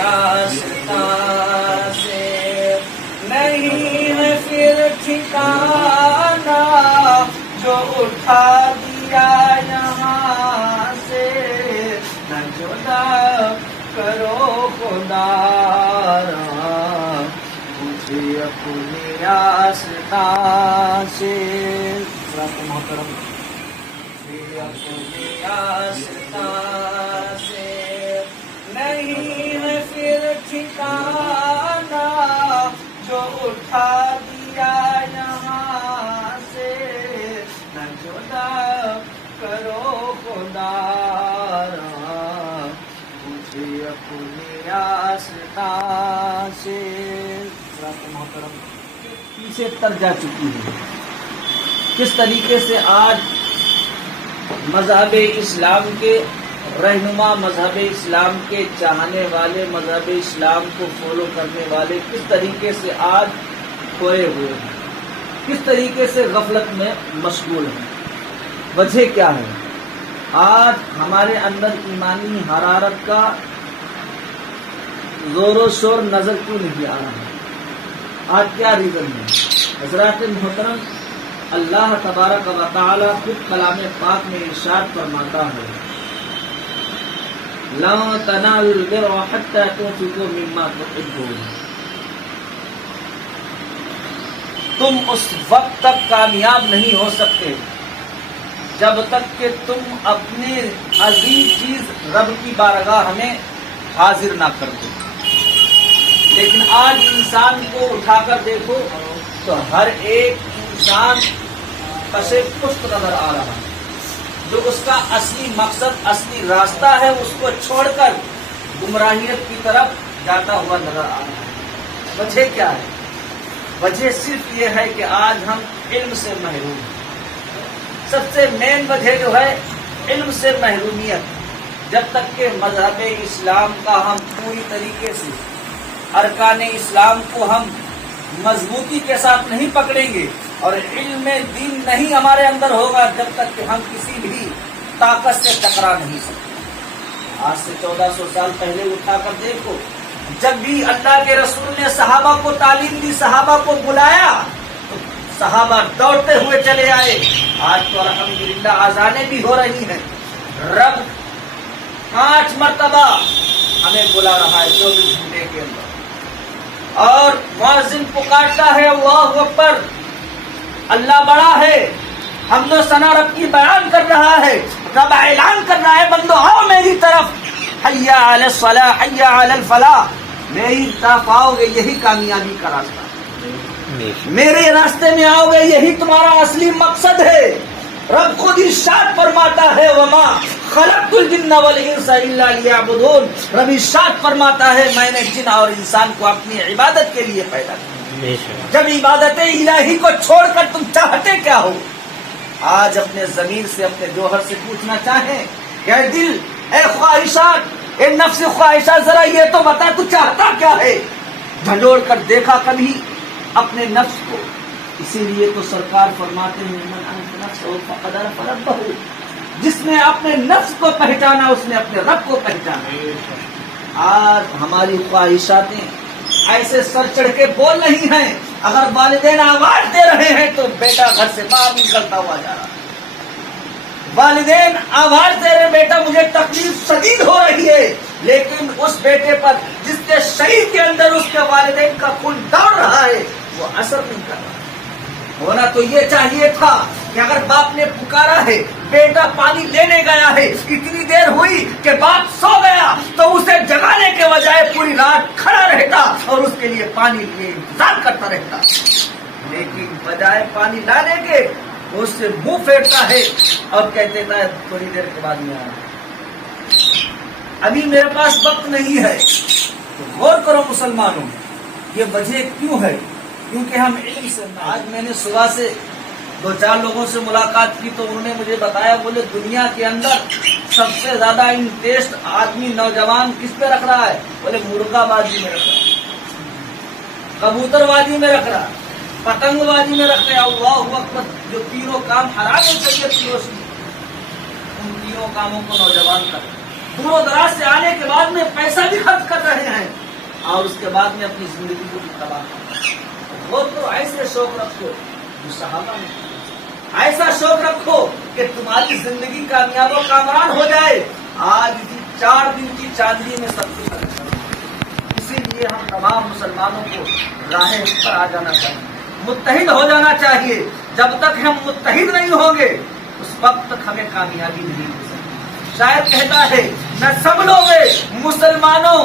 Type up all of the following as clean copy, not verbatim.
آستان سے نہیں ہے پھر ٹھکانا جو اٹھا دیا یہاں سے نہ جدا کرو خدا را مجھے اپنی آستان سے محترم اپنی آستان سے نہیں ہے پھر ٹھکانا جو اٹھا دیا یہاں سے نہ جدا کرو خدا را مجھے اپنی آستان سے محترم پیچھے تر جا چکی ہے. کس طریقے سے آج مذہب اسلام کے رہنما، مذہب اسلام کے چاہنے والے، مذہب اسلام کو فالو کرنے والے کس طریقے سے آج کھوئے ہوئے ہیں، کس طریقے سے غفلت میں مشغول ہیں. وجہ کیا ہے؟ آج ہمارے اندر ایمانی حرارت کا زور و شور نظر کیوں نہیں آ رہا ہے؟ آج کیا ریزن ہے؟ حضرات محترم، اللہ تبارک و تعالی خود کلام پاک میں ارشاد فرماتا ہے لا تنالوا البر حتى تنفقوا مما تحبون. تم اس وقت تک کامیاب نہیں ہو سکتے جب تک کہ تم اپنی عزیز چیز رب کی بارگاہ میں حاضر نہ کر دو. لیکن آج انسان کو اٹھا کر دیکھو تو ہر ایک انسان پسے پشت نظر آ رہا ہے. جو اس کا اصلی مقصد، اصلی راستہ ہے، اس کو چھوڑ کر گمراہیت کی طرف جاتا ہوا نظر آ رہا ہے. وجہ کیا ہے؟ وجہ صرف یہ ہے کہ آج ہم علم سے محروم ہیں. سب سے مین وجہ جو ہے علم سے محرومیت. جب تک کہ مذہب اسلام کا ہم پوری طریقے سے ارکان اسلام کو ہم مضبوطی کے ساتھ نہیں پکڑیں گے اور علم دین نہیں ہمارے اندر ہوگا، جب تک کہ ہم کسی بھی طاقت سے ٹکرا نہیں سکتے. آج سے 1400 سال پہلے اٹھا کر دیکھو، جب بھی اللہ کے رسول نے صحابہ کو تعلیم دی، صحابہ کو بلایا تو صحابہ دوڑتے ہوئے چلے آئے. آج تو الحمدللہ آذانیں بھی ہو رہی ہیں. رب 5 مرتبہ ہمیں بلا رہا ہے 24 گھنٹے کے اندر، اور مؤذن پکارتا ہے اللہ اکبر، اللہ بڑا ہے، حمد و ثنا رب کی بیان کر رہا ہے. رب اعلان کر رہا ہے بندو آؤ میری طرف، حی علی الصلاح حی علی الفلاح، میری طرف آؤ گے یہی کامیابی کا راستہ، میرے راستے میں آؤ گے یہی تمہارا اصلی مقصد ہے. رب خود ارشاد فرماتا ہے وما خلقت الجن والانس الا لیعبدون. رب ارشاد فرماتا ہے میں نے جن اور انسان کو اپنی عبادت کے لیے پیدا کیا. جب عبادت الہی کو چھوڑ کر تم چاہتے کیا ہو؟ آج اپنے ضمیر سے، اپنے جوہر سے پوچھنا چاہیں کہ اے دل، اے خواہشات، اے نفس خواہشات، ذرا یہ تو بتا تو چاہتا کیا ہے؟ جھنجھوڑ کر دیکھا کبھی اپنے نفس کو؟ اسی لیے تو سرکار فرماتے ہیں من عرف نفسہ فقد عرف ربہ. جس نے اپنے نفس کو پہچانا اس نے اپنے رب کو پہچانا. آج ہماری خواہشاتیں ایسے سر چڑھ کے بول رہی ہیں، اگر والدین آواز دے رہے ہیں تو بیٹا گھر سے باہر نکلتا ہوا جا رہا ہے. والدین آواز دے رہے بیٹا مجھے تکلیف شدید ہو رہی ہے، لیکن اس بیٹے پر جس کے شریر کے اندر اس کے والدین کا خون دوڑ رہا ہے وہ اثر نہیں کر رہا. ہونا تو یہ چاہیے تھا کہ اگر باپ نے پکارا ہے بیٹا پانی لینے گیا ہے، اتنی دیر ہوئی کہ باپ سو گیا تو اسے جگانے کے بجائے پوری رات کھڑا رہتا اور اس کے لیے پانی لیے انتظار کرتا رہتا. لیکن بجائے پانی لانے کے وہ اس سے منہ پھیرتا ہے اور کہتے ہیں تھوڑی دیر کے بعد میں آیا، ابھی میرے پاس وقت نہیں ہے. تو غور کرو مسلمانوں، یہ وجہ کیوں ہے؟ کیونکہ ہم علم سے. آج میں نے صبح سے 2-4 لوگوں سے ملاقات کی تو انہوں نے مجھے بتایا، بولے دنیا کے اندر سب سے زیادہ انٹرسٹ آدمی نوجوان کس پہ رکھ رہا ہے؟ بولے مرغا بازی میں رکھ رہا ہے، کبوتر بازی میں رکھ رہا ہے، پتنگ بازی میں رکھ رہے ہیں. اللہ اکبر، جو تینوں کام حرام چاہیے روشنی، ان تینوں کاموں کو نوجوان کر دور و دراز سے آنے کے بعد میں پیسہ بھی خرچ کر رہے ہیں اور اس کے بعد میں اپنی زندگی کو بھی تباہ کرنا. وہ تو ایسے شوق رکھو جو صحابہ نے کیا. ایسا شوق رکھو کہ تمہاری زندگی کامیاب و کامران ہو جائے. آج بھی 4 دن کی چاندنی میں سب کچھ ہے. اسی لیے ہم تمام مسلمانوں کو راہ پر آ جانا چاہیے, متحد ہو جانا چاہیے. جب تک ہم متحد نہیں ہوں گے اس وقت تک ہمیں کامیابی نہیں ہو سکتی. شاید کہتا ہے نہ سب لوگ مسلمانوں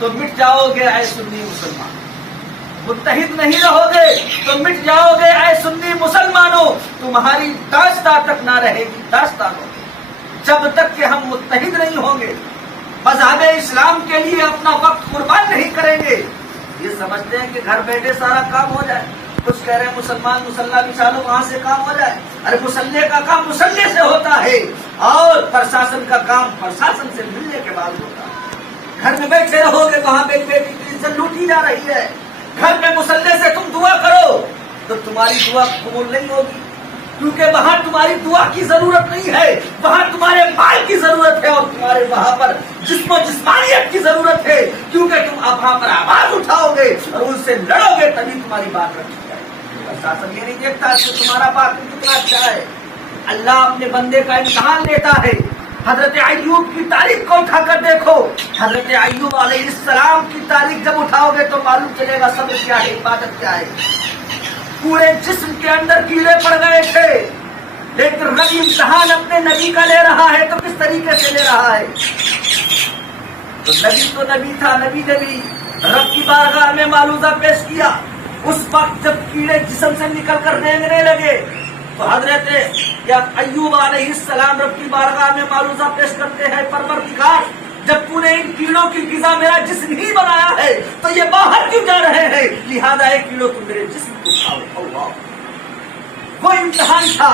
تو مٹ جاؤ گے اے سنی مسلمان. متحد نہیں رہو گے تو مٹ جاؤ گے اے سنی مسلمانوں. تمہاری داستان تک نہ رہے گی داستانوں. جب تک کہ ہم متحد نہیں ہوں گے, مذہب اسلام کے لیے اپنا وقت قربان نہیں کریں گے. یہ سمجھتے ہیں کہ گھر بیٹھے سارا کام ہو جائے. کچھ کہہ رہے ہیں مسلمان مسلح بچھالو وہاں سے کام ہو جائے. ارے مسلح کا کام مسلح سے ہوتا ہے اور پرشاسن کا کام پرشاسن سے ملنے کے بعد ہوتا ہے. گھر میں بیٹھے رہو گے وہاں بیٹھ بیٹھ کی عزت لوٹی جا رہی ہے. گھر میں مسلح سے تم دعا کرو تو تمہاری دعا قبول نہیں ہوگی, کیونکہ وہاں تمہاری دعا کی ضرورت نہیں ہے, وہاں تمہارے مال کی ضرورت ہے اور تمہارے وہاں پر جسم و جسمانیت کی ضرورت ہے. کیونکہ تم وہاں پر آواز اٹھاؤ گے اور ان سے لڑو گے تبھی تمہاری بات رکھی جائے گی. پرشاسن یہ نہیں دیکھتا کہ تمہارا بات کتنا اچھا ہے. اللہ اپنے بندے کا امتحان لیتا ہے. حضرت ایوب کی تاریخ کو اٹھا کر دیکھو. حضرت ایوب علیہ السلام کی تاریخ جب اٹھاؤ گے تو معلوم چلے گا صبر کیا ہے, عبادت کیا ہے. پورے جسم کے اندر کیڑے پڑ گئے تھے, لیکن رب امتحان اپنے نبی کا لے رہا ہے تو کس طریقے سے لے رہا ہے. تو نبی تھا, نبی رب کی بارگاہ میں معلومہ پیش کیا. اس وقت جب کیڑے جسم سے نکل کر رینگنے لگے تو حضرت ایوب علیہ السلام رب کی بارگاہ میں معلومہ پیش کرتے ہیں, پروردگار جب تو نے ان کیڑوں کی غذا میرا جسم ہی بنایا ہے تو یہ باہر کیوں جا رہے ہیں, لہذا یہ کیڑوں کو میرے جسم کو کھاؤ. اللہ, وہ امتحان تھا.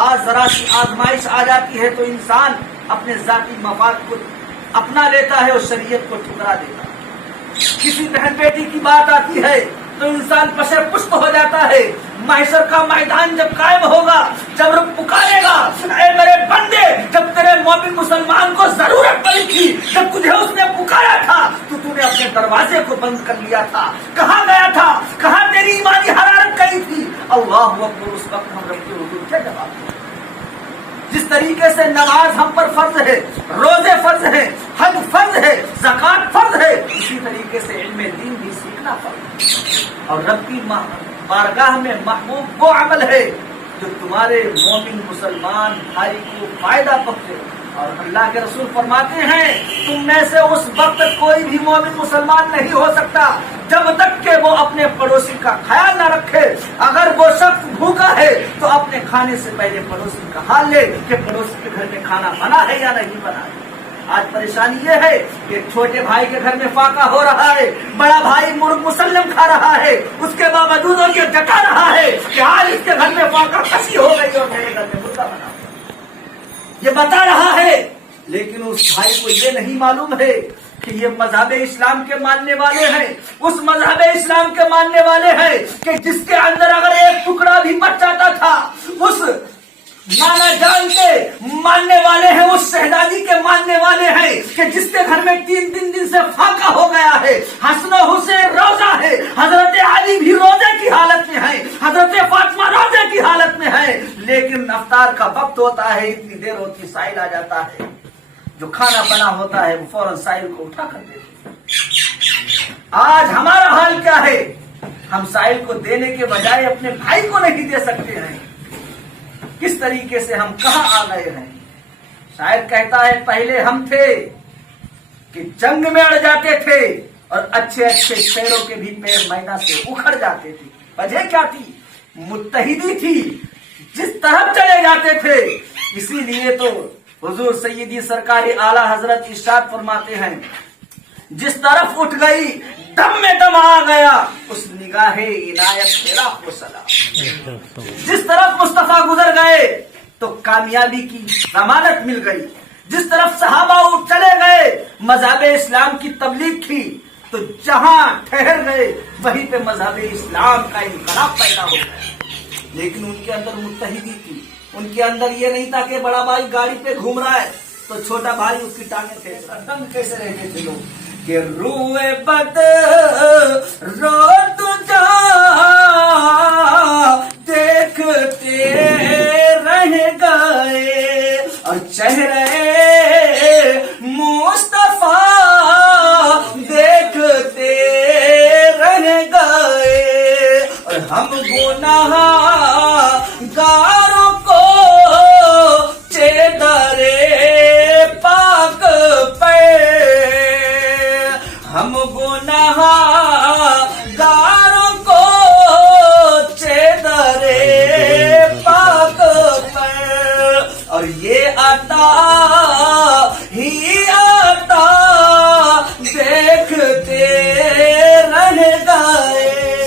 آج ذرا سی آزمائش آ جاتی ہے تو انسان اپنے ذاتی مفاد کو اپنا لیتا ہے اور شریعت کو ٹھکرا دیتا ہے. کسی بہن بیٹی کی بات آتی ہے تو انسان پشر پشت ہو جاتا ہے. محشر کا میدان جب قائم ہوگا, جب رب پکارے گا اے میرے بندے, جب تیرے مومن مسلمان کو ضرورت پڑی تھی, جب تجھے اس نے پکارا تھا تو نے اپنے دروازے کو بند کر لیا تھا. کہاں گیا تھا, کہاں تیری ایمانی حرارت گئی تھی. اللہ اکبر. اس وقت ہم رب کے حضور کیا جواب دیں. جس طریقے سے نماز ہم پر فرض ہے, روزے فرض ہے, حج فرض ہے, زکات فرض ہے, اسی طریقے سے علم دین بھی سیکھنا فرض ہے. اور رب کی بارگاہ میں محبوب وہ عمل ہے جو تمہارے مومن مسلمان بھائی کو فائدہ پہنچے. اور اللہ کے رسول فرماتے ہیں تم میں سے اس وقت کوئی بھی مومن مسلمان نہیں ہو سکتا جب تک کہ وہ اپنے پڑوسی کا خیال نہ رکھے. اگر وہ شخص بھوکا ہے تو اپنے کھانے سے پہلے پڑوسی کا حال لے کہ پڑوسی کے گھر میں کھانا بنا ہے یا نہیں بنا ہے. آج پریشانی یہ ہے کہ چھوٹے بھائی کے گھر میں فاقہ ہو رہا ہے, بڑا بھائی مرغ مسلم کھا رہا ہے, اس کے باوجود اور یہ جتا رہا ہے کہ آج اس کے گھر میں فاقہ کسی ہو گئی اور میرے گھر میں مرغا بنا. یہ بتا رہا ہے, لیکن اس بھائی کو یہ نہیں معلوم ہے کہ یہ مذہب اسلام کے ماننے والے ہیں. اس مذہب اسلام کے ماننے والے ہیں کہ جس کے اندر اگر ایک ٹکڑا بھی بچ جاتا تھا, اس نانا جان کے ماننے والے ہیں, اس شہزادی کے ماننے والے ہیں کہ جس کے گھر میں 3 دن سے فاقہ ہو گیا ہے. حسن و حسین روزہ ہے, حضرت علی بھی روزے کی حالت میں ہے, حضرت فاطمہ روزے کی حالت میں ہے, لیکن افطار کا وقت ہوتا ہے, اتنی دیر ہوتی سائل آ جاتا ہے, جو کھانا بنا ہوتا ہے وہ فوراً سائل کو اٹھا کر دیتے ہیں. آج ہمارا حال کیا ہے, ہم سائل کو دینے کے بجائے اپنے بھائی کو نہیں دے سکتے ہیں. کس طریقے سے ہم کہاں آ گئے ہیں. شاعر کہتا ہے پہلے ہم تھے کہ جنگ میں اڑ جاتے تھے اور اچھے اچھے شیروں کے بھی پیر مینا سے اکھڑ جاتے تھے. وجہ کیا تھی, متحدی تھی, جس طرف چلے جاتے تھے. اسی لیے تو حضور سیدی سرکار اعلیٰ حضرت ارشاد فرماتے ہیں جس طرف اٹھ گئی دم میں دم آ گیا, اس نگاہ عنایت تیرا ہو سلام. جس طرف مصطفیٰ گزر گئے تو کامیابی کی ضمانت مل گئی. جس طرف صحابہ چلے گئے مذہب اسلام کی تبلیغ کی, تو جہاں ٹھہر گئے وہیں پہ مذہب اسلام کا انقلاب پیدا ہو گیا. لیکن ان کے اندر متحدی تھی. ان کے اندر یہ نہیں تھا کہ بڑا بھائی گاڑی پہ گھوم رہا ہے تو چھوٹا بھائی اس کی ٹانگیں کھینچ رہا. دنگ کیسے رہتے تھے لوگ, کہ روئے بد رو تجا دیکھتے رہ گئے اور چہرے مصطفیٰ دیکھتے رہ گئے اور ہم گناہ گاروں کو چیدر پاک پہ ہم گناہ گاروں کو چیدر پاک پہ اور یہ عطا ہی عطا دیکھتے رہ گئے.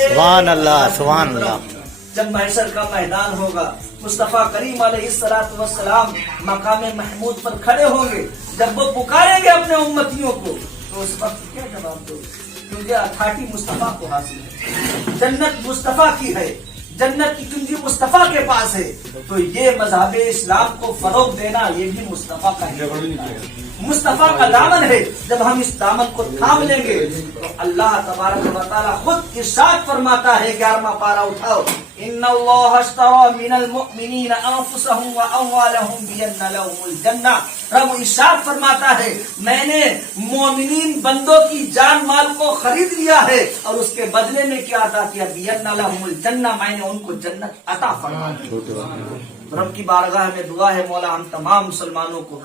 سبحان اللہ سبحان اللہ. جب محشر کا میدان ہوگا مصطفیٰ کریم علیہ السلام مقام محمود پر کھڑے ہوں گے. جب وہ پکاریں گے اپنے امتیوں کو تو اس وقت کیا جواب دو؟ کیونکہ اتھارٹی مصطفیٰ کو حاصل ہے, جنت مصطفیٰ کی ہے, جنت کی کنجی مصطفیٰ کے پاس ہے. تو یہ مذہب اسلام کو فروغ دینا یہ بھی مصطفیٰ کا ہے, مصطفیٰ کا دامن ہے. جب ہم اس دامن کو تھام لیں گے تو اللہ تبارک و تعالیٰ خود ارشاد فرماتا ہے, 11واں پارہ اٹھاؤ, ان اللہ اشتری من المؤمنین انفسهم واموالهم بان لهم الجنہ. رب ارشاد فرماتا ہے میں نے مومنین بندوں کی جان مال کو خرید لیا ہے اور اس کے بدلے میں کیا عطا کیا؟ بان لهم الجنہ, میں نے ان کو جنت عطا فرمائی. رب کی بارگاہ میں دعا ہے مولا ہم تمام مسلمانوں کو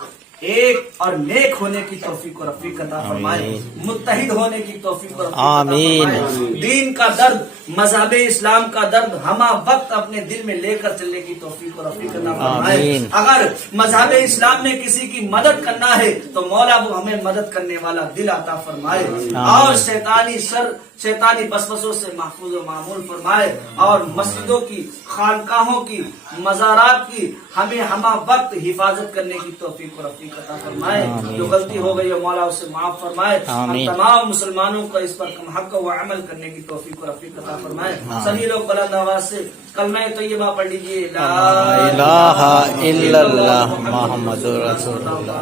ایک اور نیک ہونے کی توفیق و رفیق عطا فرمائے, متحد ہونے کی توفیق و رفیق عطا فرمائے. دین کا درد, مذہب اسلام کا درد ہمہ وقت اپنے دل میں لے کر چلنے کی توفیق و رفیق عطا فرمائے. اگر مذہب اسلام میں کسی کی مدد کرنا ہے تو مولا وہ ہمیں مدد کرنے والا دل عطا فرمائے اور شیطانی شر شیطانی وسوسوں سے محفوظ و معمول فرمائے اور مسجدوں کی, خانقاہوں کی, مزارات کی ہمیں ہمہ وقت حفاظت کرنے کی توفیق و رفیق عطا فرمائے. جو غلطی ہو گئی ہے مولا اسے معاف فرمائے. ہم تمام مسلمانوں کو اس پر کم حق و عمل کرنے کی توفیق و رفیق عطا فرمائے. سبھی لوگ بلند آواز سے کلمہ طیبہ پڑھ لیجیے, لا الہ الا اللہ محمد رسول اللہ.